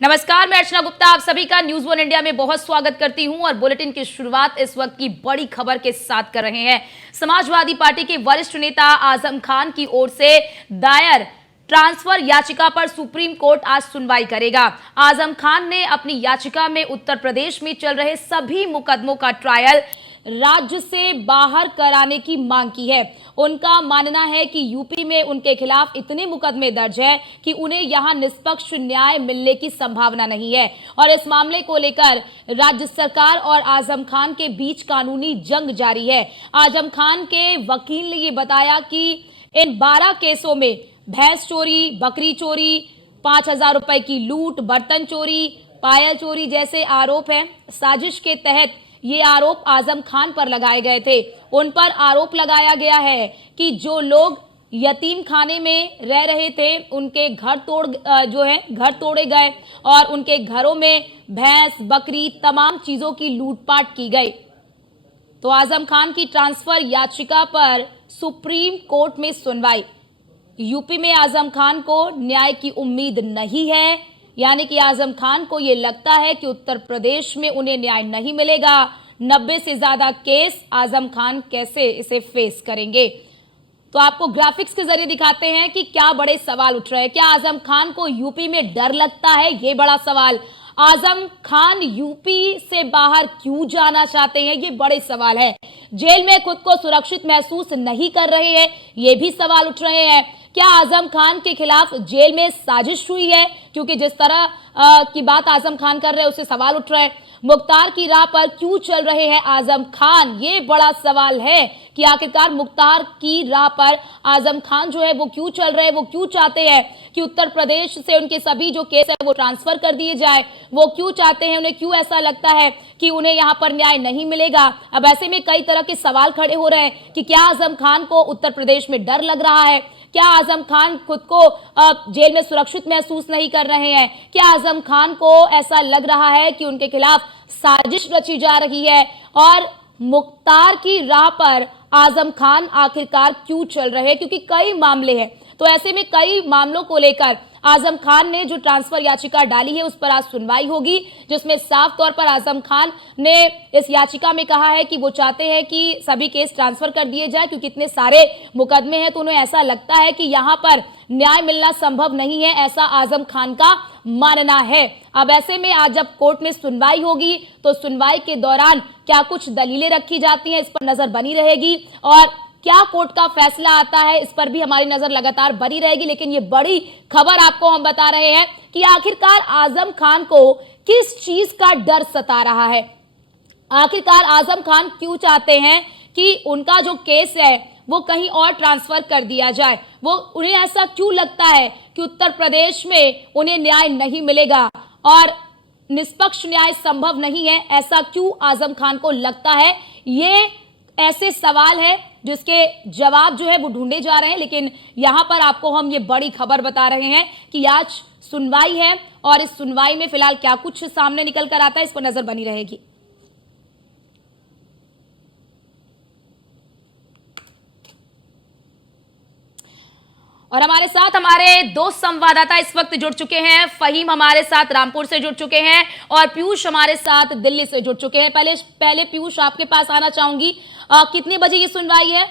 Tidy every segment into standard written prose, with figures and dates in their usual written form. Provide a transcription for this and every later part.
नमस्कार, मैं अर्चना गुप्ता आप सभी का न्यूज़ वन इंडिया में बहुत स्वागत करती हूं और बुलेटिन की शुरुआत इस वक्त की बड़ी खबर के साथ कर रहे हैं। समाजवादी पार्टी के वरिष्ठ नेता आजम खान की ओर से दायर ट्रांसफर याचिका पर सुप्रीम कोर्ट आज सुनवाई करेगा। आजम खान ने अपनी याचिका में उत्तर प्रदेश में चल रहे सभी मुकदमों का ट्रायल राज्य से बाहर कराने की मांग की है। उनका मानना है कि यूपी में उनके खिलाफ इतने मुकदमे दर्ज हैं कि उन्हें यहां निष्पक्ष न्याय मिलने की संभावना नहीं है और इस मामले को लेकर राज्य सरकार और आजम खान के बीच कानूनी जंग जारी है। आजम खान के वकील ने ये बताया कि इन 12 केसों में भैंस चोरी, बकरी चोरी, 5,000 रुपए की लूट, बर्तन चोरी, पायल चोरी जैसे आरोप हैं। साजिश के तहत ये आरोप आजम खान पर लगाए गए थे। उन पर आरोप लगाया गया है कि जो लोग यतीम खाने में रह रहे थे उनके घर घर तोड़े गए और उनके घरों में भैंस, बकरी, तमाम चीजों की लूटपाट की गई। तो आजम खान की ट्रांसफर याचिका पर सुप्रीम कोर्ट में सुनवाई। यूपी में आजम खान को न्याय की उम्मीद नहीं है, यानी कि आजम खान को यह लगता है कि उत्तर प्रदेश में उन्हें न्याय नहीं मिलेगा। 90 से ज्यादा केस आजम खान कैसे इसे फेस करेंगे, तो आपको ग्राफिक्स के जरिए दिखाते हैं कि क्या बड़े सवाल उठ रहे हैं। क्या आजम खान को यूपी में डर लगता है, ये बड़ा सवाल। आजम खान यूपी से बाहर क्यों जाना चाहते हैं, ये बड़े सवाल है। जेल में खुद को सुरक्षित महसूस नहीं कर रहे हैं, ये भी सवाल उठ रहे हैं। क्या आजम खान के खिलाफ जेल में साजिश हुई है, क्योंकि जिस तरह की बात आजम खान कर रहे हैं उससे सवाल उठ रहा है। मुख्तार की राह पर क्यों चल रहे हैं आजम खान, ये बड़ा सवाल है कि आखिरकार मुख्तार की राह पर आजम खान जो है वो क्यों चल रहे हैं। वो क्यों चाहते हैं कि उत्तर प्रदेश से उनके सभी जो केस है वो ट्रांसफर कर दिए जाए। वो क्यों चाहते हैं, उन्हें क्यों ऐसा लगता है कि उन्हें यहाँ पर न्याय नहीं मिलेगा। अब ऐसे में कई तरह के सवाल खड़े हो रहे हैं कि क्या आजम खान को उत्तर प्रदेश में डर लग रहा है, क्या आजम खान खुद को जेल में सुरक्षित महसूस नहीं कर रहे हैं, क्या आजम खान को ऐसा लग रहा है कि उनके खिलाफ साजिश रची जा रही है, और मुख्तार की राह पर आजम खान आखिरकार क्यों चल रहे हैं, क्योंकि कई मामले हैं। तो ऐसे में कई मामलों को लेकर आजम खान ने जो ट्रांसफर याचिका डाली है उस पर आज सुनवाई होगी, जिसमें साफ तौर पर आजम खान ने इस याचिका में कहा है कि वो चाहते हैं कि सभी केस ट्रांसफर कर दिए जाए, क्योंकि इतने सारे मुकदमे हैं तो उन्हें ऐसा लगता है कि यहाँ पर न्याय मिलना संभव नहीं है, ऐसा आजम खान का मानना है। अब ऐसे में आज जब कोर्ट में सुनवाई होगी तो सुनवाई के दौरान क्या कुछ दलीलें रखी जाती हैं, इस पर नजर बनी रहेगी और क्या कोर्ट का फैसला आता है इस पर भी हमारी नजर लगातार बनी रहेगी। लेकिन ये बड़ी खबर आपको हम बता रहे हैं कि आखिरकार आजम खान को किस चीज का डर सता रहा है। आखिरकार आजम खान क्यों चाहते हैं कि उनका जो केस है वो कहीं और ट्रांसफर कर दिया जाए। उन्हें ऐसा क्यों लगता है कि उत्तर प्रदेश में उन्हें न्याय नहीं मिलेगा और निष्पक्ष न्याय संभव नहीं है, ऐसा क्यों आजम खान को लगता है। ये ऐसे सवाल है जिसके जवाब जो है वो ढूंढे जा रहे हैं। लेकिन यहां पर आपको हम ये बड़ी खबर बता रहे हैं कि आज सुनवाई है और इस सुनवाई में फिलहाल क्या कुछ सामने निकल कर आता है इस पर नजर बनी रहेगी। और हमारे साथ हमारे दो संवाददाता इस वक्त जुड़ चुके हैं। फहीम हमारे साथ रामपुर से जुड़ चुके हैं और पीयूष हमारे साथ दिल्ली से जुड़ चुके हैं। पहले पीयूष आपके पास आना चाहूंगी, कितने बजे ये सुनवाई है?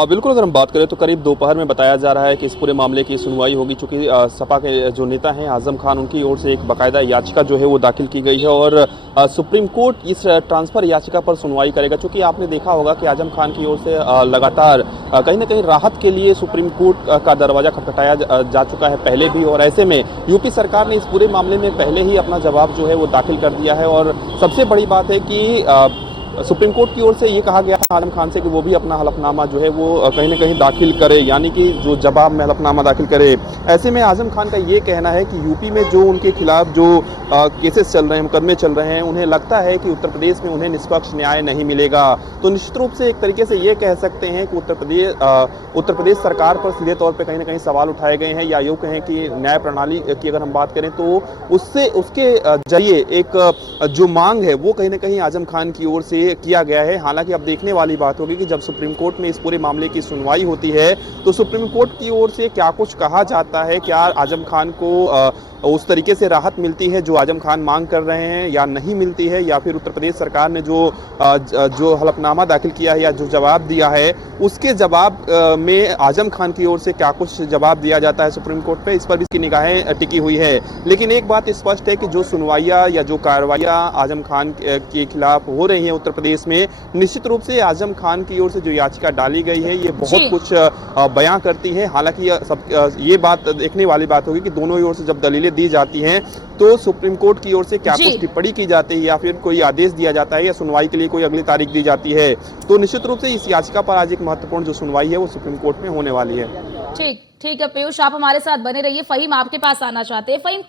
बिल्कुल, अगर हम बात करें तो करीब दोपहर में बताया जा रहा है कि इस पूरे मामले की सुनवाई होगी, चूंकि सपा के जो नेता हैं आजम खान, उनकी ओर से एक बाकायदा याचिका जो है वो दाखिल की गई है और सुप्रीम कोर्ट इस ट्रांसफर याचिका पर सुनवाई करेगा। चूंकि आपने देखा होगा कि आजम खान की ओर से लगातार कहीं ना कहीं राहत के लिए सुप्रीम कोर्ट का दरवाजा खटखटाया जा चुका है पहले भी, और ऐसे में यूपी सरकार ने इस पूरे मामले में पहले ही अपना जवाब जो है वो दाखिल कर दिया है। और सबसे बड़ी बात है कि सुप्रीम कोर्ट की ओर से ये कहा गया था आजम खान से कि वो भी अपना हलफनामा जो है वो कहीं ना कहीं दाखिल करे, यानी कि जो जवाब में हलफनामा दाखिल करे। ऐसे में आजम खान का ये कहना है कि यूपी में जो उनके खिलाफ जो केसेस चल रहे हैं, मुकदमे चल रहे हैं, उन्हें लगता है कि उत्तर प्रदेश में उन्हें निष्पक्ष न्याय नहीं मिलेगा। तो निश्चित रूप से एक तरीके से ये कह सकते हैं कि उत्तर प्रदेश सरकार पर सीधे तौर पर कहीं ना कहीं सवाल उठाए गए हैं, या यूँ कहें कि न्याय प्रणाली की अगर हम बात करें तो उसके जरिए एक जो मांग है वो कहीं ना कहीं आजम खान की ओर से किया गया है। हालांकि अब देखने वाली बात होगी कि जब सुप्रीम कोर्ट में इस पूरे मामले की सुनवाई होती है तो सुप्रीम कोर्ट की ओर से क्या कुछ कहा जाता है, क्या आजम खान को उस तरीके से राहत मिलती है जो आजम खान मांग कर रहे हैं या नहीं मिलती है, या फिर उत्तर प्रदेश सरकार ने जो हलफनामा दाखिल किया है या जो जवाब दिया है उसके जवाब में आजम खान की ओर से क्या कुछ जवाब दिया जाता है सुप्रीम कोर्ट पे, इस पर भी इसकी निगाहें टिकी हुई है। लेकिन एक बात स्पष्ट है कि जो सुनवाइयां या जो कार्रवाइयां आजम खान के खिलाफ हो रही हैं उत्तर प्रदेश में, निश्चित रूप से आजम खान की ओर से जो याचिका डाली गई है ये बहुत कुछ बयां करती है। हालांकि ये बात देखने वाली बात होगी कि दोनों ओर से जब दलीलें दी जाती हैं तो सुप्रीम कोर्ट की ओर से क्या कुछ टिप्पणी की जाती है या फिर कोई आदेश दिया जाता है या सुनवाई के लिए कोई अगली तारीख दी जाती है। तो निश्चित रूप से इस याचिका पर आज एक महत्वपूर्ण जो सुनवाई है वो सुप्रीम कोर्ट में होने वाली है। ठीक है पीयूष, आप हमारे साथ बने रहिए। फहीम आपके पास आना चाहते हैं। फहीम,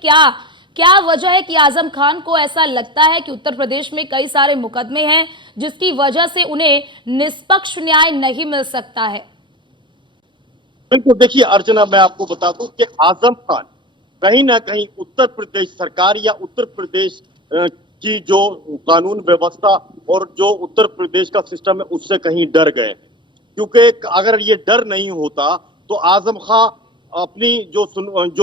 क्या वजह है कि आजम खान को ऐसा लगता है कि उत्तर प्रदेश में कई सारे मुकदमे हैं जिसकी वजह से उन्हें निष्पक्ष न्याय नहीं मिल सकता है? बिल्कुल, देखिए अर्चना, मैं आपको बता दूं कि आजम खान कहीं ना कहीं उत्तर प्रदेश सरकार या उत्तर प्रदेश की जो कानून व्यवस्था और जो उत्तर प्रदेश का सिस्टम है उससे कहीं डर गए, क्योंकि अगर ये डर नहीं होता तो आजम खान अपनी जो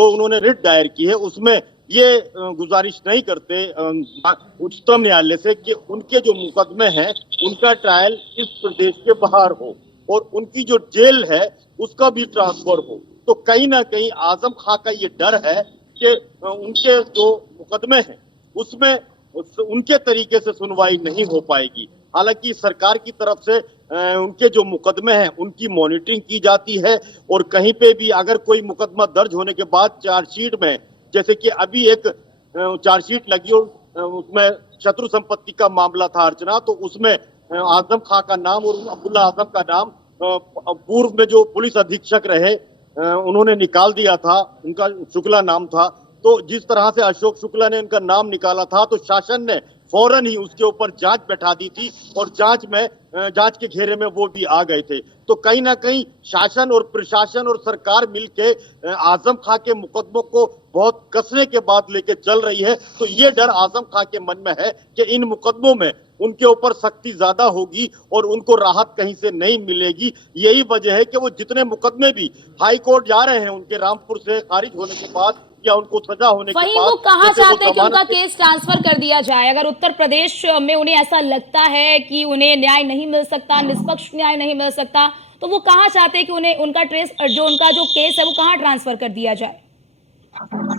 उन्होंने रिट दायर की है उसमें ये गुजारिश नहीं करते उच्चतम न्यायालय से कि उनके जो मुकदमे हैं उनका ट्रायल इस प्रदेश के बाहर हो और उनकी जो जेल है उसका भी ट्रांसफर हो। तो कहीं ना कहीं आजम खान का ये डर है कि उनके जो मुकदमे हैं उसमें उनके तरीके से सुनवाई नहीं हो पाएगी। हालांकि सरकार की तरफ से उनके जो मुकदमे हैं उनकी मॉनिटरिंग की जाती है और कहीं पे भी अगर कोई मुकदमा दर्ज होने के बाद चार्जशीट में, जैसे कि अभी एक चार्जशीट लगी और उसमें शत्रु संपत्ति का मामला था अर्चना, तो उसमें आजम खान का नाम और अब्दुल्ला आजम का नाम पूर्व में जो पुलिस अधीक्षक रहे उन्होंने निकाल दिया था, उनका शुक्ला नाम था। तो जिस तरह से अशोक शुक्ला ने उनका नाम निकाला था तो शासन ने फौरन ही उसके ऊपर जांच बैठा दी थी और जांच के घेरे में वो भी आ गए थे। तो कहीं ना कहीं शासन और प्रशासन और सरकार मिलके आजम खान के मुकदमों को बहुत कसने के बाद लेके चल रही है। तो ये डर आजम खान के मन में है कि इन मुकदमों में उनके ऊपर सख्ती ज्यादा होगी और उनको राहत कहीं से नहीं मिलेगी। यही वजह है कि वो जितने मुकदमे भी हाई कोर्ट जा रहे हैं उनके रामपुर से खारिज होने के बाद या उनको सजा होने के बाद, वो कहाँ चाहते हैं कि उनका केस ट्रांसफर कर दिया जाए? अगर उत्तर प्रदेश में उन्हें ऐसा लगता है कि उन्हें न्याय नहीं मिल सकता, निष्पक्ष न्याय नहीं मिल सकता, तो वो कहाँ चाहते हैं कि उन्हें उनका केस है वो कहाँ ट्रांसफर कर दिया जाए?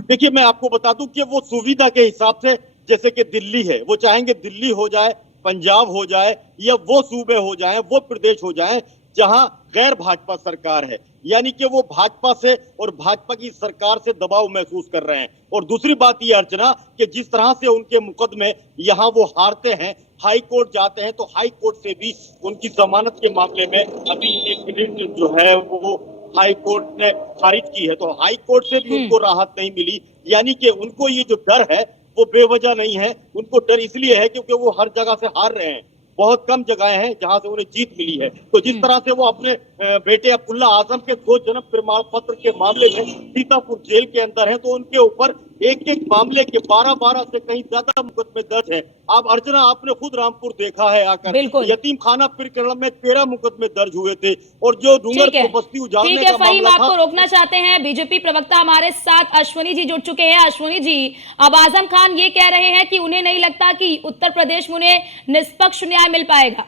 देखिए, मैं आपको बता दूं कि वो सुविधा के हिसाब से, जैसे कि दिल्ली है, वो चाहेंगे दिल्ली हो जाए, पंजाब हो जाए या वो सूबे हो जाए, वो प्रदेश हो जाए जहां गैर भाजपा सरकार है, यानी कि वो भाजपा से और भाजपा की सरकार से दबाव महसूस कर रहे हैं। और दूसरी बात ये अर्चना कि जिस तरह से उनके मुकदमे यहाँ वो हारते हैं, हाई कोर्ट जाते हैं, तो हाई कोर्ट से भी उनकी जमानत के मामले में अभी एक रिट जो है वो हाई कोर्ट ने खारिज की है, तो हाई कोर्ट से भी उनको राहत नहीं मिली। यानी कि उनको ये जो डर है वो बेवजह नहीं है, उनको डर इसलिए है क्योंकि वो हर जगह से हार रहे हैं, बहुत कम जगहें हैं जहां से उन्हें जीत मिली है। तो जिस तरह से वो अपने बेटे अब्दुल्ला आजम के 2 जन्म प्रमाण पत्र के मामले में सीतापुर जेल के अंदर है, तो उनके ऊपर एक एक मामले के 12-12 से कहीं ज्यादा मुकदमे दर्ज हैं। आप अर्चना, आपने खुद रामपुर देखा है आकर, यतीम खाना प्रकरण में 13 मुकदमे दर्ज हुए थे और जो डूंगर को बस्ती उजाड़ने का मामला था। आपको रोकना चाहते हैं, बीजेपी प्रवक्ता हमारे साथ अश्वनी जी जुड़ चुके हैं। अश्वनी जी, अब आजम खान ये कह रहे हैं कि उन्हें नहीं लगता कि उत्तर प्रदेश में उन्हें निष्पक्ष न्याय मिल पाएगा।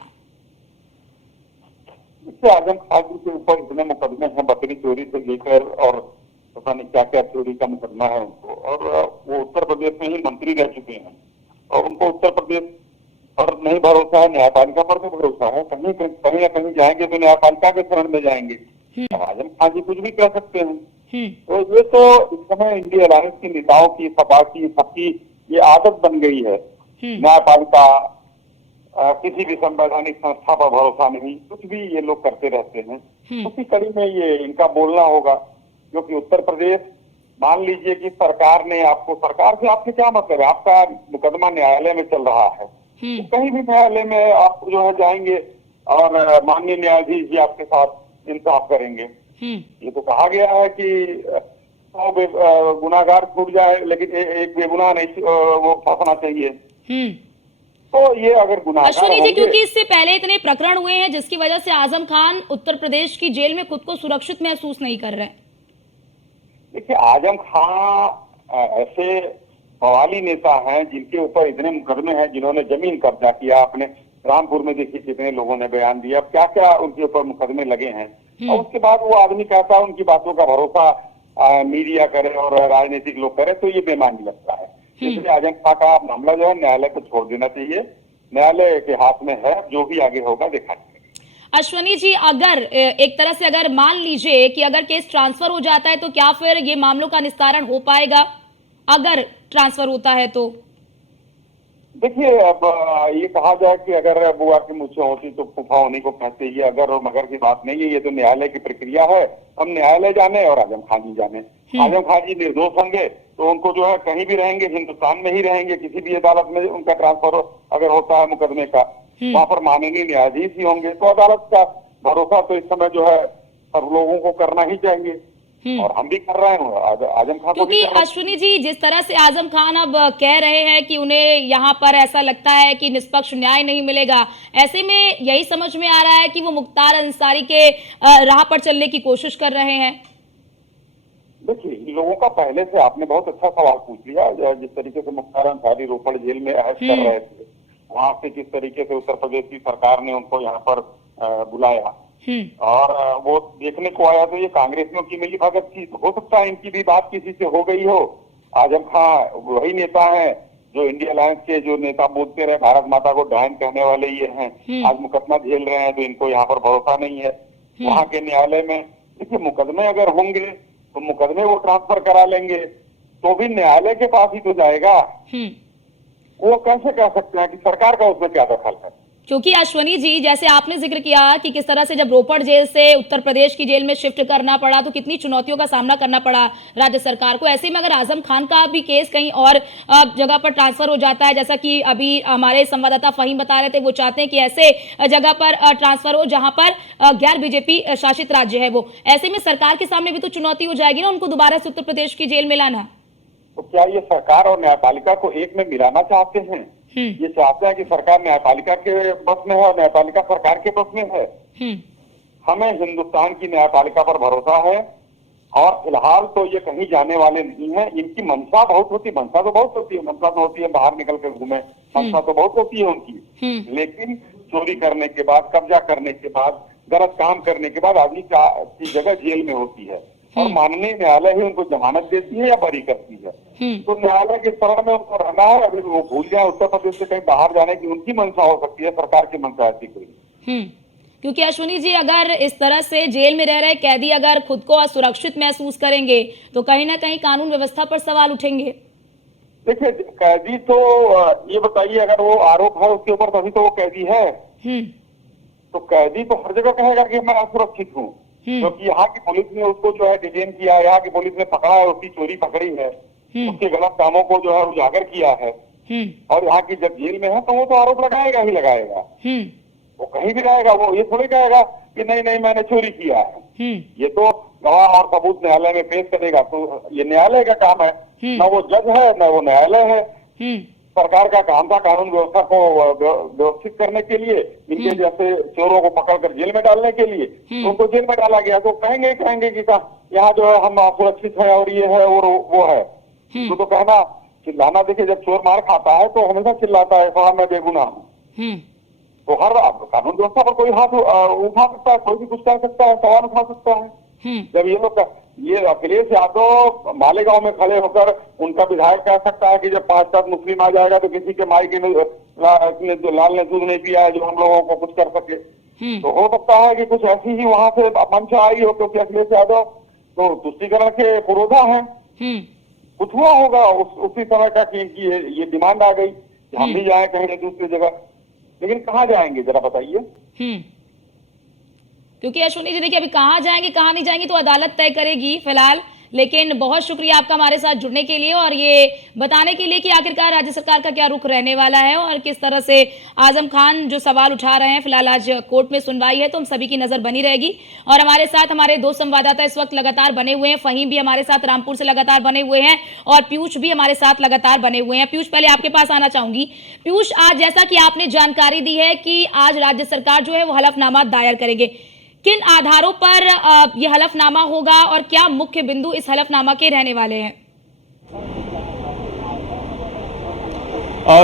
आजम खान के ऊपर इतने मुकदमे हैं, बकरी चोरी से लेकर और पता नहीं क्या क्या चोरी का मुकदमा है उनको, और वो उत्तर प्रदेश में ही मंत्री रह चुके हैं और उनको उत्तर प्रदेश पर नहीं भरोसा है, न्यायपालिका पर भी भरोसा है। कहीं ना कहीं जाएंगे तो न्यायपालिका के शरण में जाएंगे। आजम खान जी कुछ भी कह सकते हैं। तो ये तो इस समय इंडिया अलायंस की नेताओं की, सपा की, सबकी ये आदत बन गई है। न्यायपालिका, किसी भी संवैधानिक संस्था पर भरोसा नहीं, कुछ भी ये लोग करते रहते हैं। उसी कड़ी में ये इनका बोलना होगा, क्योंकि उत्तर प्रदेश, मान लीजिए कि सरकार से आपसे क्या मतलब है, आपका मुकदमा न्यायालय में चल रहा है, तो कहीं भी न्यायालय में आप जो है जाएंगे और माननीय न्यायाधीश जी आपके साथ इंसाफ करेंगे। ये तो कहा गया है कि गुनाहगार छूट जाए लेकिन एक बेगुनाह नहीं वो फंसना चाहिए। तो ये अगर गुनाहगार अश्विनी जी, होंगे, क्योंकि इससे पहले इतने प्रकरण हुए हैं जिसकी वजह से आजम खान उत्तर प्रदेश की जेल में खुद को सुरक्षित महसूस नहीं कर रहे हैं। देखिए आजम खान ऐसे बवाली नेता हैं जिनके ऊपर इतने मुकदमे हैं, जिन्होंने जमीन कब्जा किया। अपने रामपुर में देखिए कितने लोगों ने बयान दिया, क्या क्या उनके ऊपर मुकदमे लगे हैं। और उसके बाद वो आदमी कहता है उनकी बातों का भरोसा मीडिया करे और राजनीतिक लोग करे, तो ये बेमानी लगता है। इसलिए आजम खान का मामला जो है न्यायालय को छोड़ देना चाहिए। न्यायालय के हाथ में है, जो भी आगे होगा देखा जाएगा। अश्विनी जी, अगर एक तरह से अगर मान लीजिए कि अगर केस ट्रांसफर हो जाता है तो क्या फिर ये मामलों का निस्तारण हो पाएगा? अगर ट्रांसफर होता है तो देखिए अब ये कहा जाए कि अगर बुआ की मूछें होती तो फूफा होने को कहते, ये अगर और मगर की बात नहीं है। ये तो न्यायालय की प्रक्रिया है। हम न्यायालय जाने और आजम खान जी जाने। आजम खान जी निर्दोष होंगे तो उनको जो है कहीं भी रहेंगे, हिंदुस्तान में ही रहेंगे। किसी भी अदालत में उनका ट्रांसफर अगर होता है मुकदमे का, वहां पर माननीय न्यायाधीश ही होंगे। तो अदालत का भरोसा तो इस समय जो है सब लोगों को करना ही चाहिए, और हम भी कर रहे हैं। आजम खान को भी क्योंकि कर रहे हैं। अश्विनी जी, जिस तरह से आजम खान अब कह रहे हैं कि उन्हें यहाँ पर ऐसा लगता है कि निष्पक्ष न्याय नहीं मिलेगा, ऐसे में यही समझ में आ रहा है कि वो मुख्तार अंसारी के राह पर चलने की कोशिश कर रहे हैं। देखिए इन लोगों का पहले से आपने बहुत अच्छा सवाल पूछ लिया। जिस तरीके से मुख्तार अंसारी रोपड़ जेल में ऐश कर रहे थे, वहां से किस तरीके से उत्तर प्रदेश की सरकार ने उनको यहाँ पर बुलाया और वो देखने को आया, तो ये कांग्रेसियों की मिली भगत थी। हो सकता है इनकी भी बात किसी से हो गई हो। आजम खान वही नेता है जो इंडिया अलायंस के जो नेता बोलते रहे भारत माता को डायन कहने वाले ये हैं। आज मुकदमा झेल रहे हैं तो इनको यहाँ पर भरोसा नहीं है। वहां के न्यायालय में देखिए मुकदमे अगर होंगे तो मुकदमे वो ट्रांसफर करा लेंगे, तो भी न्यायालय के पास ही तो जाएगा। वो कैसे कह सकते हैं कि सरकार का उसमें क्या दखल है? क्योंकि अश्विनी जी, जैसे आपने जिक्र किया कि किस तरह से जब रोपड़ जेल से उत्तर प्रदेश की जेल में शिफ्ट करना पड़ा तो कितनी चुनौतियों का सामना करना पड़ा राज्य सरकार को। ऐसे में अगर आजम खान का भी केस कहीं और जगह पर ट्रांसफर हो जाता है, जैसा कि अभी हमारे संवाददाता फहीम बता रहे थे, वो चाहते हैं कि ऐसे जगह पर ट्रांसफर हो जहां पर गैर बीजेपी शासित राज्य है वो, ऐसे में सरकार के सामने भी तो चुनौती हो जाएगी ना उनको दोबारा से उत्तर प्रदेश की जेल में लाना। तो क्या ये सरकार और न्यायपालिका को एक में मिलाना चाहते हैं? ये चाहते हैं कि सरकार न्यायपालिका के बस में है और न्यायपालिका सरकार के बस में है। हमें हिंदुस्तान की न्यायपालिका पर भरोसा है, और फिलहाल तो ये कहीं जाने वाले नहीं है। इनकी मंशा बहुत होती है, मंशा तो बहुत होती है, मंशा तो होती है बाहर निकल कर घूमे, मंशा तो बहुत होती है उनकी। लेकिन चोरी करने के बाद, कब्जा करने के बाद, गलत काम करने के बाद आदमी की जगह जेल में होती है, और माननीय न्यायालय ही उनको जमानत देती है या बरी करती है। तो न्यायालय के शरण में उनको रहना है। अभी वो भूल जाए उत्तर प्रदेश से कहीं बाहर जाने की उनकी मंशा हो सकती है, सरकार की मंशा ऐसी कोई। क्योंकि अश्विनी जी, अगर इस तरह से जेल में रह रहे कैदी अगर खुद को असुरक्षित महसूस करेंगे तो कहीं ना कहीं कानून व्यवस्था पर सवाल उठेंगे। देखिए कैदी तो ये बताइए, अगर वो आरोप है उसके ऊपर तभी तो वो कैदी है। तो कैदी तो हर जगह कहेगा कि मैं असुरक्षित हूँ, क्योंकि यहाँ की पुलिस ने उसको जो है डिटेन किया है, यहाँ की पुलिस ने पकड़ा है, उसकी चोरी पकड़ी है, उसके गलत कामों को जो है उजागर किया है, और यहाँ की जब जेल में है तो वो तो आरोप लगाएगा ही लगाएगा। वो कहीं भी रहेगा, वो ये थोड़ी कहेगा कि नहीं नहीं मैंने चोरी किया है। ये तो गवाह और सबूत न्यायालय में पेश करेगा। तो ये न्यायालय का काम है, न वो जज है न वो न्यायालय है। सरकार का काम था कानून व्यवस्था को व्यवस्थित करने के लिए, इनके जैसे चोरों को पकड़कर जेल में डालने के लिए। तो उनको जेल में डाला गया, तो कहेंगे कि यहाँ जो है हम सुरक्षित है और ये है और वो है। तो कहना चिल्लाना, देखिए जब चोर मार खाता है तो हमेशा चिल्लाता है साहब मैं बेगुनाह हूँ। तो हर कानून व्यवस्था पर कोई हाथ उठा सकता है, कोई भी कुछ कर सकता है, सवाल उठा सकता है। जब ये लोग ये अखिलेश यादव मालेगांव में खड़े होकर उनका विधायक कह सकता है कि जब 5 मुस्लिम आ जाएगा तो किसी के माई के लाल ने दूध नहीं पिया है जो हम लोगों को कुछ कर सके। तो हो सकता है कि कुछ ऐसी ही वहां से मंशा आई हो, क्योंकि अखिलेश यादव तो तुष्टीकरण के पुरोधा है। कुछ हुआ होगा उसी समय का कि ये डिमांड आ गई कि हम भी जाए कहीं दूसरी जगह, लेकिन कहाँ जाएंगे जरा बताइए। क्योंकि अश्विनी जी देखिए, अभी कहाँ जाएंगे कहाँ नहीं जाएंगे तो अदालत तय करेगी फिलहाल, लेकिन बहुत शुक्रिया आपका हमारे साथ जुड़ने के लिए और ये बताने के लिए कि आखिरकार राज्य सरकार का क्या रुख रहने वाला है और किस तरह से आजम खान जो सवाल उठा रहे हैं। फिलहाल आज कोर्ट में सुनवाई है तो हम सभी की नजर बनी रहेगी और हमारे साथ हमारे दो संवाददाता इस वक्त लगातार बने हुए हैं। फहीम भी हमारे साथ रामपुर से लगातार बने हुए हैं और पीयूष भी हमारे साथ लगातार बने हुए हैं। पीयूष, पहले आपके पास आना चाहूंगी। पीयूष, आज जैसा कि आपने जानकारी दी है कि आज राज्य सरकार जो है वो हलफनामा दायर करेंगे, किन आधारों पर यह हलफनामा होगा और क्या मुख्य बिंदु इस हलफनामा के रहने वाले हैं?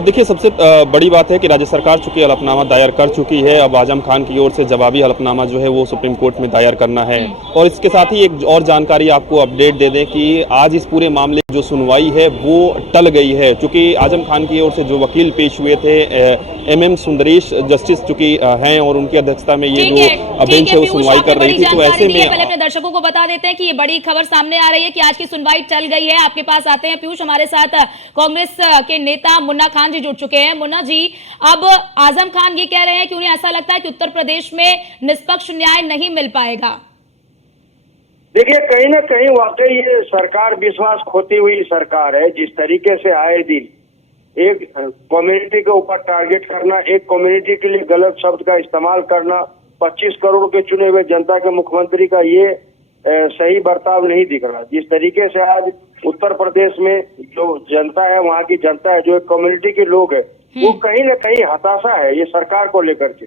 देखिए, सबसे बड़ी बात है कि राज्य सरकार चूंकि हलफनामा दायर कर चुकी है, अब आजम खान की ओर से जवाबी हलफनामा जो है वो सुप्रीम कोर्ट में दायर करना है। और इसके साथ ही एक और जानकारी आपको अपडेट दे दें कि आज इस पूरे मामले की जो सुनवाई है वो टल गई है, चूंकि आजम खान की ओर से जो वकील पेश हुए थे MM सुंदरेश जस्टिस चूंकि हैं और उनकी अध्यक्षता में ये जो बेंच है वो सुनवाई कर रही थी। तो ऐसे में पहले अपने दर्शकों को बता देते हैं कि ये बड़ी खबर सामने आ रही है कि आज की सुनवाई टल गई है। आपके पास आते हैं पीयूष, हमारे साथ कांग्रेस के नेता मुन्ना खान जी जुड़ चुके हैं। मुन्ना जी, अब आजम खान ये कह रहे हैं कि उन्हें ऐसा लगता है कि उत्तर प्रदेश में निष्पक्ष न्याय नहीं मिल पाएगा। देखिए, कहीं ना कहीं वाकई ये सरकार विश्वास खोती हुई सरकार है। जिस तरीके से आए दिन एक कम्युनिटी के ऊपर टारगेट करना, एक कम्युनिटी के लिए गलत शब्द का इस्तेमाल करना, 25 करोड़ के चुने हुए जनता के मुख्यमंत्री का ये सही बर्ताव नहीं दिख रहा। जिस तरीके से आज उत्तर प्रदेश में जो जनता है, वहाँ की जनता है, जो एक कम्युनिटी के लोग है, वो कहीं ना कहीं हताशा है ये सरकार को लेकर के।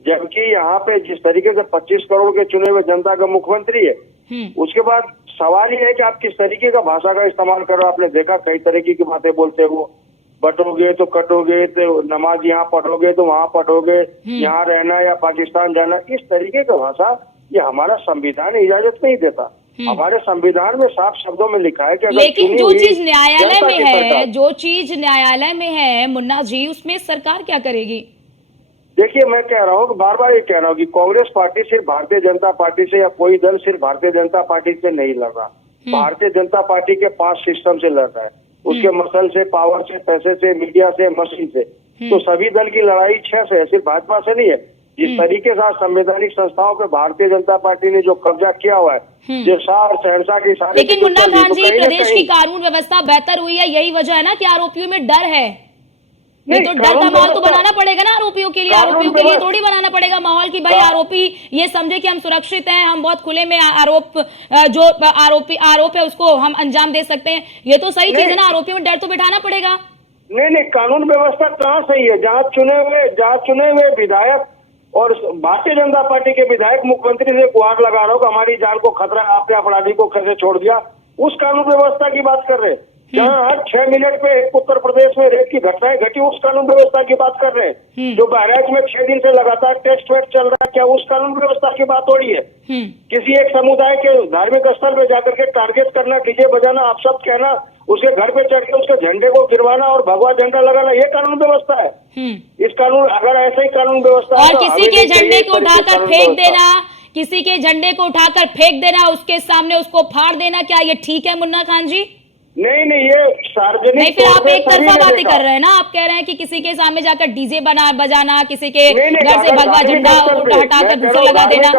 जबकि यहाँ पे जिस तरीके से 25 करोड़ के चुने हुए जनता का मुख्यमंत्री है, उसके बाद सवाल ये है कि आप किस तरीके का भाषा का इस्तेमाल करो। आपने देखा कई तरीके की बातें बोलते हो, बटोगे तो कटोगे, तो नमाज यहाँ पढ़ोगे तो वहाँ पढ़ोगे, यहाँ रहना या पाकिस्तान जाना, इस तरीके का भाषा ये हमारा संविधान इजाजत नहीं देता। हमारे संविधान में साफ शब्दों में लिखा है कि अगर लेकिन जो चीज न्यायालय में है, जो चीज न्यायालय में है मुन्ना जी, उसमें सरकार क्या करेगी? देखिए, मैं कह रहा हूँ, बार बार ये कह रहा हूँ कि कांग्रेस पार्टी सिर्फ भारतीय जनता पार्टी से या कोई दल सिर्फ भारतीय जनता पार्टी से नहीं लड़ रहा। भारतीय जनता पार्टी के 5 सिस्टम से लड़ रहा है, उसके मसल से, पावर से, पैसे से, मीडिया से, मशीन से। तो सभी दल की लड़ाई 6 से है, सिर्फ भाजपा से नहीं है। जिस तरीके से संवैधानिक संस्थाओं पे भारतीय जनता पार्टी ने जो कब्जा किया हुआ है, जो शाह और शहनशाह की सारी, लेकिन मुन्ना खान जी, प्रदेश की कानून व्यवस्था बेहतर हुई है, यही वजह है ना कि आरोपियों में डर है। ये तो डर का माहौल तो बनाना पड़ेगा ना आरोपियों के लिए। आरोपियों के लिए थोड़ी बनाना पड़ेगा माहौल की भाई आरोपी ये समझे कि हम सुरक्षित हैं, हम बहुत खुले में जो आरोप है उसको हम अंजाम दे सकते हैं। ये तो सही चीज है ना, आरोपियों में डर तो बिठाना पड़ेगा। नहीं, कानून व्यवस्था कहाँ सही है? जहाँ चुने हुए विधायक और भारतीय जनता पार्टी के विधायक मुख्यमंत्री से गुहार लगा रहा हो कि हमारी जान को खतरा, आपने अपराधी को कैसे छोड़ दिया, उस कानून व्यवस्था की बात कर रहे हैं। जहाँ हर 6 मिनट पे उत्तर प्रदेश में रेप की घटनाएं घटी, उस कानून व्यवस्था की बात कर रहे हैं। जो बहराइच में 6 दिन से लगातार टेस्ट वेट चल रहा है, क्या उस कानून व्यवस्था की बात हो रही है? किसी एक समुदाय के धार्मिक स्थल पे जाकर के टारगेट करना, डीजे बजाना, अपशब्द कहना, उसके घर पे चढ़ के उसके झंडे को गिरवाना और भगवा झंडा लगाना, ये कानून व्यवस्था है। इस कानून, अगर ऐसा ही कानून व्यवस्था और किसी के झंडे को उठाकर फेंक देना, किसी के झंडे को उठाकर फेंक देना, उसके सामने उसको फाड़ देना, क्या ये ठीक है मुन्ना खान जी? नहीं, ये सार्वजनिक नहीं, फिर आप एक तरफा बातें कर रहे हैं ना। आप कह रहे हैं कि किसी के सामने जाकर डीजे बजाना, किसी के घर से भगवा झंडा हटाकर दूसरा लगा देना,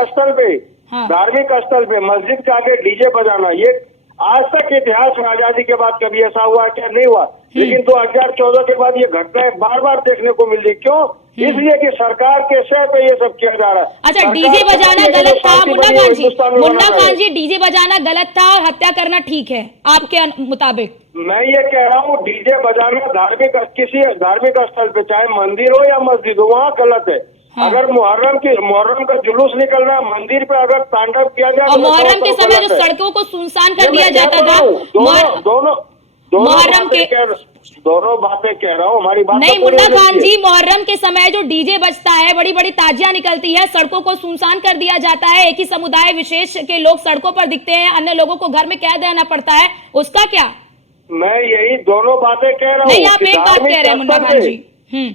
धार्मिक स्थल पे मस्जिद के आगे डीजे बजाना, ये आज तक इतिहास में आजादी के बाद कभी ऐसा हुआ क्या? नहीं हुआ। लेकिन 2014 के बाद ये घटनाएं बार बार देखने को मिल रही। क्यों? इसलिए कि सरकार के शय पे ये सब किया जा रहा है। अच्छा, डीजे बजाना गलत था मुन्ना खान जी? मुन्ना खान जी, डीजे बजाना गलत था और हत्या करना ठीक है आपके मुताबिक? मैं ये कह रहा हूँ, डीजे बजाना किसी धार्मिक स्थल पे, चाहे मंदिर हो या मस्जिद हो, वहाँ गलत है। अगर मुहर्रम का जुलूस निकल रहा, मंदिर पे अगर तांडव किया जाए, और मुहर्रम के समय जो सड़कों को सुनसान कर दिया जाता था, मुहर्रम के दोनों बातें कह रहा हूँ, हमारी बात नहीं मुन्ना खान जी, मुहर्रम के समय जो डीजे बजता है, बड़ी बड़ी ताजियां निकलती है, सड़कों को सुनसान कर दिया जाता है, एक ही समुदाय विशेष के लोग सड़कों पर दिखते हैं, अन्य लोगों को घर में कैद रहना पड़ता है, उसका क्या? मैं यही दोनों बातें कह रहा हूँ। नहीं, आप एक बात कह रहे हैं मुन्ना खान जी,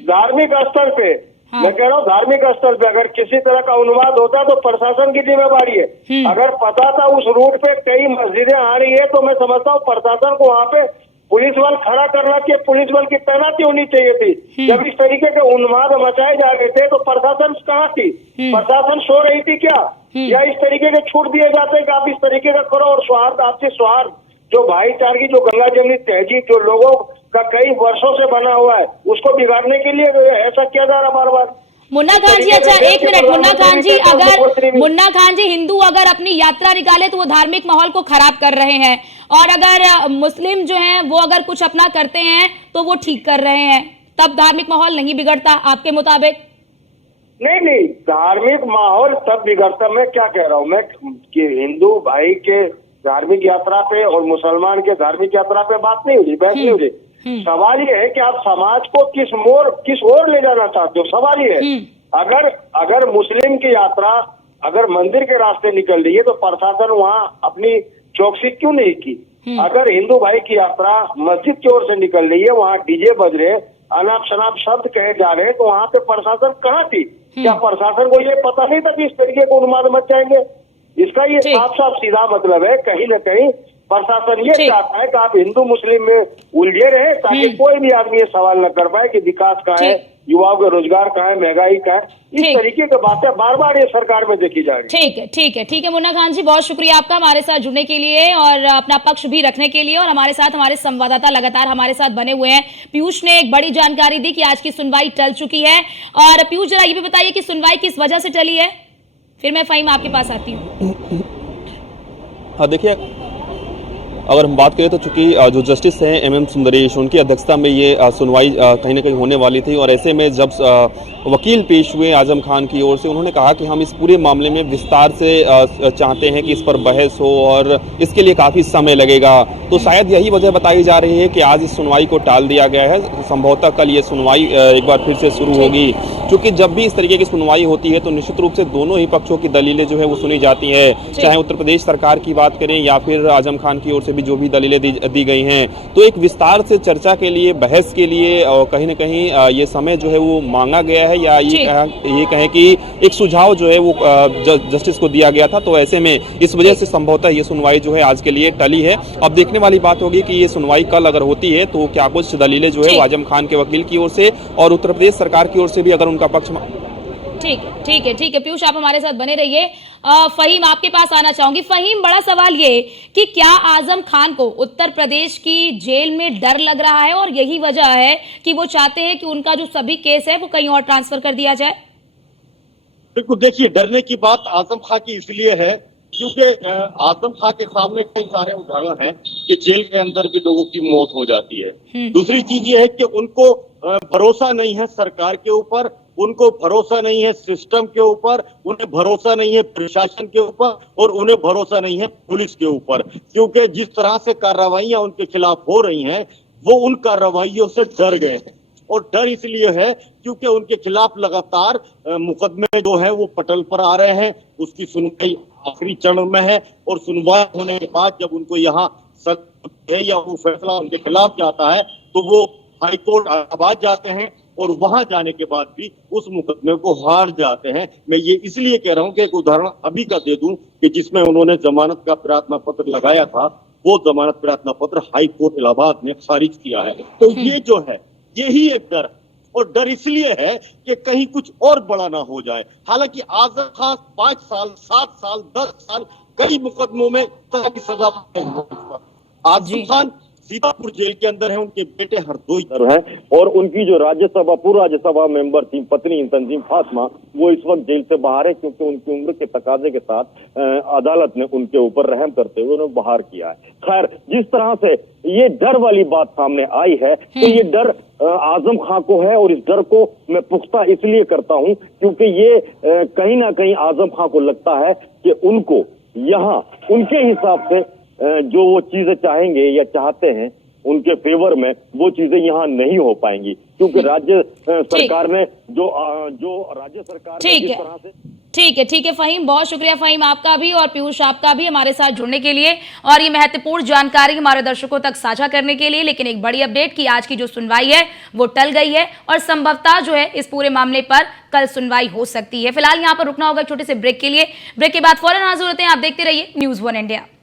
धार्मिक स्तर पे मैं कह रहा हूँ, धार्मिक स्थल पे अगर किसी तरह का उन्माद होता है तो प्रशासन की जिम्मेवारी है। अगर पता था उस रूट पे कई मस्जिदें आ रही है तो मैं समझता हूँ प्रशासन को वहाँ पे पुलिस बल खड़ा करना चाहिए, पुलिस बल की तैनाती होनी चाहिए थी। जब इस तरीके के उन्माद मचाए जा रहे थे तो प्रशासन कहाँ थी? प्रशासन सो रही थी क्या? या इस तरीके के छूट दिए जाते हैं कि आप इस तरीके का करो? और सौहार्द, आपसी सौहार्द, जो भाईचारगी, जो गंगा जमनी तहजीब, जो लोगों का कई वर्षों से बना हुआ है, उसको बिगाड़ने के लिए ऐसा किया जा रहा बार बार। मुन्ना खान जी, अच्छा एक मिनट, मुन्ना खान जी, अगर मुन्ना खान जी हिंदू अगर अपनी यात्रा निकाले तो वो धार्मिक माहौल को खराब कर रहे हैं, और अगर मुस्लिम जो हैं वो अगर कुछ अपना करते हैं तो वो ठीक कर रहे हैं, तब धार्मिक माहौल नहीं बिगड़ता आपके मुताबिक? नहीं, धार्मिक माहौल तब बिगड़ता, मैं क्या कह रहा हूँ मैं कि हिंदू भाई के धार्मिक यात्रा पे और मुसलमान के धार्मिक यात्रा पे बात नहीं हो रही, बहस नहीं हो रही। सवाल ये है कि आप समाज को किस ओर ले जाना चाहते हो, सवाल ये है। अगर मुस्लिम की यात्रा अगर मंदिर के रास्ते निकल रही है तो प्रशासन वहाँ अपनी चौकसी क्यों नहीं की? अगर हिंदू भाई की यात्रा मस्जिद की ओर से निकल रही है, वहाँ डीजे बज रहे, अनाप शनाप शब्द कहे जा रहे हैं, तो वहाँ पे प्रशासन कहाँ थी? क्या प्रशासन को ये पता नहीं था कि इस तरीके को उन्माद मच जाएंगे? इसका ये साफ साफ सीधा मतलब है, कहीं न कहीं प्रशासन ये चाहता है कि आप हिंदू मुस्लिम में उलझे रहे, ताकि कोई भी आदमी ये सवाल न कर पाए कि विकास कहाँ है, युवाओं के रोजगार कहाँ है, महंगाई कहाँ है। इस तरीके की बातें बार बार ये सरकार में देखी जा रही है। ठीक है मुन्ना खान जी, बहुत शुक्रिया आपका हमारे साथ जुड़ने के लिए और अपना पक्ष भी रखने के लिए, और हमारे साथ हमारे संवाददाता लगातार हमारे साथ बने हुए हैं। पीयूष ने एक बड़ी जानकारी दी कि आज की सुनवाई टल चुकी है। और पीयूष, जरा ये भी बताइए कि सुनवाई किस वजह से टली है, फिर मैं फहीम आपके पास आती हूँ। हाँ देखिए, अगर हम बात करें तो चूंकि जो जस्टिस हैं MM सुंदरेश, उनकी अध्यक्षता में ये सुनवाई कहीं ना कहीं होने वाली थी, और ऐसे में जब वकील पेश हुए आजम खान की ओर से, उन्होंने कहा कि हम इस पूरे मामले में विस्तार से चाहते हैं कि इस पर बहस हो और इसके लिए काफ़ी समय लगेगा। तो शायद यही वजह बताई जा रही है कि आज इस सुनवाई को टाल दिया गया है। संभवतः कल ये सुनवाई एक बार फिर से शुरू होगी, क्योंकि जब भी इस तरीके की सुनवाई होती है तो निश्चित रूप से दोनों ही पक्षों की दलीलें जो है वो सुनी जाती है, चाहे उत्तर प्रदेश सरकार की बात करें या फिर आजम खान की ओर से भी जो भी दलीलें दी गई हैं। तो एक विस्तार से चर्चा के लिए, बहस के लिए कहीं ना कहीं ये समय जो है वो मांगा गया है, या ये कहें कि एक सुझाव जो है वो जस्टिस को दिया गया था। तो ऐसे में इस वजह से संभवतः ये सुनवाई जो है आज के लिए टली है। अब देखने वाली बात होगी कि ये सुनवाई कल अगर होती है तो क्या कुछ दलीलें जो है आजम खान के वकील की ओर से और उत्तर प्रदेश सरकार की ओर से भी अगर उनका पक्ष। ठीक है पीयूष, आप हमारे साथ बने रहिए। फहीम, आपके पास आना चाहूंगी। फहीम, बड़ा सवाल ये कि क्या आजम खान को उत्तर प्रदेश की जेल में डर लग रहा है और यही वजह है कि वो चाहते हैं कि उनका जो सभी केस है वो कहीं और ट्रांसफर कर दिया जाए? बिल्कुल, देखिए, डरने की बात आजम खान की इसलिए है क्योंकि आजम खान के सामने कई सारे उदाहरण हैं कि जेल के अंदर भी लोगों की मौत हो जाती है। दूसरी चीज ये है कि उनको भरोसा नहीं है सरकार के ऊपर, उनको भरोसा नहीं है सिस्टम के ऊपर, उन्हें भरोसा नहीं है प्रशासन के ऊपर, और उन्हें भरोसा नहीं है पुलिस के ऊपर, क्योंकि जिस तरह से कार्रवाइयां उनके खिलाफ हो रही हैं वो उन कार्रवाइयों से डर गए हैं। और डर इसलिए है क्योंकि उनके खिलाफ लगातार मुकदमे जो है वो पटल पर आ रहे हैं, उसकी सुनवाई आखिरी चरण में है, और सुनवाई होने के बाद जब उनको यहाँ सजा है या वो फैसला उनके खिलाफ जाता है तो वो हाईकोर्ट इलाहाबाद जाते हैं, और वहां जाने के बाद भी उस मुकदमे को हार जाते हैं। मैं ये इसलिए कह रहा हूं कि एक उदाहरण अभी का दे दूं कि जिसमें उन्होंने जमानत का प्रार्थना पत्र लगाया था, वो जमानत प्रार्थना पत्र हाई कोर्ट इलाहाबाद ने खारिज किया है। तो ये जो है यही एक डर, और डर इसलिए है कि कहीं कुछ और बड़ा ना हो जाए। हालांकि आजम खान 5 साल 7 साल 10 साल कई मुकदमों में की सजा आजम खान सीतापुर जेल के अंदर है, उनके बेटे हरदोई है, और उनकी जो पूर्व राज्यसभा मेंबर थी पत्नी तंजीम फातिमा, वो इस वक्त जेल से बाहर है क्योंकि उनकी उम्र के तकाजे के साथ अदालत ने उनके ऊपर रहम करते हुए उन्हें बाहर किया है। खैर, जिस तरह से ये डर वाली बात सामने आई है तो ये डर आजम खान को है, और इस डर को मैं पुख्ता इसलिए करता हूं क्योंकि ये कहीं ना कहीं आजम खान को लगता है कि उनको यहाँ उनके हिसाब से जो वो चीजें चाहेंगे या चाहते हैं उनके फेवर में वो चीजें यहाँ नहीं हो पाएंगी, क्योंकि राज्य सरकार ने जो राज्य सरकार ने जिस तरह से। ठीक है फहीम, बहुत शुक्रिया फहीम आपका भी और पीयूष आपका भी हमारे साथ जुड़ने के लिए और ये महत्वपूर्ण जानकारी हमारे दर्शकों तक साझा करने के लिए। लेकिन एक बड़ी अपडेट कि आज की जो सुनवाई है वो टल गई है और संभवतः जो है इस पूरे मामले पर कल सुनवाई हो सकती है। फिलहाल यहाँ पर रुकना होगा छोटे से ब्रेक के लिए। ब्रेक के बाद फौरन हाजिर होते हैं। आप देखते रहिए News 1 इंडिया।